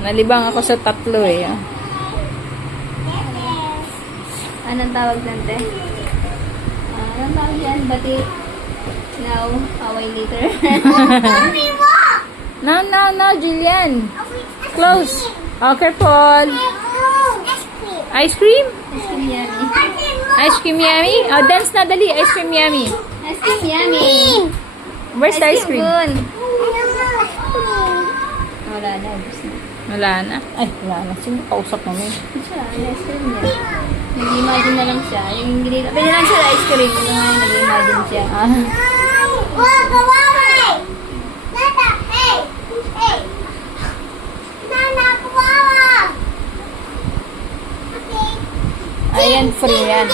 Nalibang ako sa tatlo eh. Oh. Anong tawag dyan, te? Anong tawag dyan? Bati? Now, away later. No, Jillian. Close. Oh, careful. Ice cream? Ice cream yummy. Ice cream yummy? Oh, dance na dali. Ice cream yummy. Ice cream yummy. Where's the ice cream? Gun. Wala na. Wala na. Ay, wala na. Sino kausap mo yun? Siya, ice cream niya. Nag-imagine na lang siya. Yung ginila. Pwede lang siya ice cream. Yung nga yung nag-imagine siya. Ayan, free yan.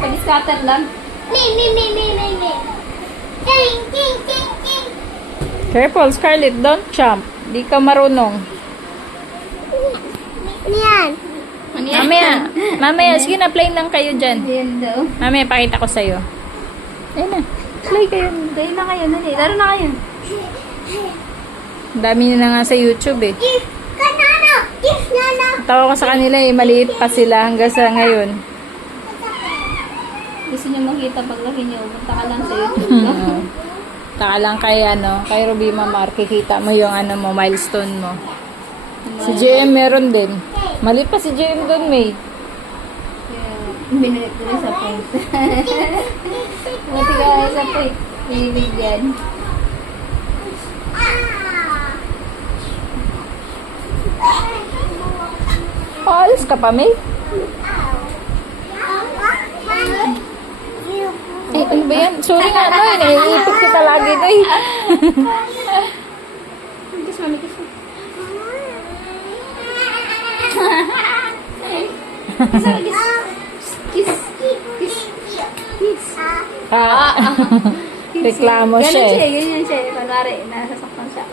Pag-scatter lang. Careful, Scarlett. Don't jump. Di ka marunong. Mamaya. Sige na, play lang kayo dyan. Ayan daw. Mamaya, pakita ko sa'yo. Ayun na. Play kayo. Kayo na kayo. Laro na kayo. Ang dami nyo na nga sa YouTube eh. Tawa ko sa kanila eh. Maliit pa sila hanggang sa ngayon. Gusto niyo makita paglaki niyo. Punta ka lang sa YouTube. Taka lang kay Ruby Mamar. Kikita mo yung mo, milestone mo. Si JM meron din. Maliit pa si JM doon, May. Binalik ko na sa point. Buti ka na sa point. Ibigyan. Alis ka pa, May? Eh, ano ba yan? Sorry nga, no. Naiipit kita lagi, no. Kiss, mami, kiss. Kiss. Kiss. Reklamo siya eh. Ganyan siya. Kunwari, nasasaktan siya.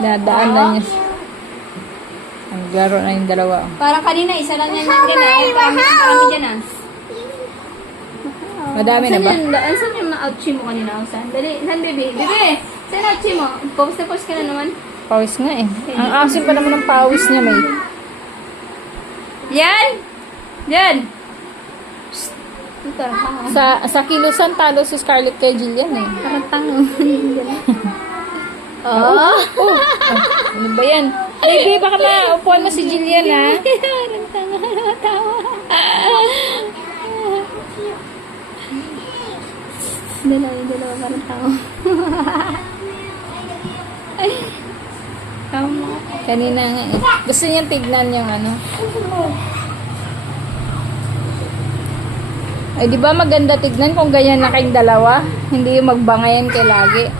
Dadaan na niya. Naglaro na yung dalawa. Parang kanina, isa lang yan yung rin. Parang dyan ah. Madami na ba? Saan yung ma-ouchie mo kanina? Saan? Dali, saan baby? Baby! Saan ouchie mo? Pause na pause ka na naman. Pawis nga eh. Ang asim pa naman ng pawis niya, May. Yan! Yan! Sa kilusan, talo si Scarlett kay Jillian eh. Parang tango. Ano ba yan? Baby, baka maupuan mo si Jillian ha? Parang tango. Tawa. Dalawa parang tango. Tama. Kanina nga eh. Gusto niyang tignan yung Ay, di ba maganda tignan kung ganyan na kayong dalawa? Hindi yung magbangayan kayo lagi.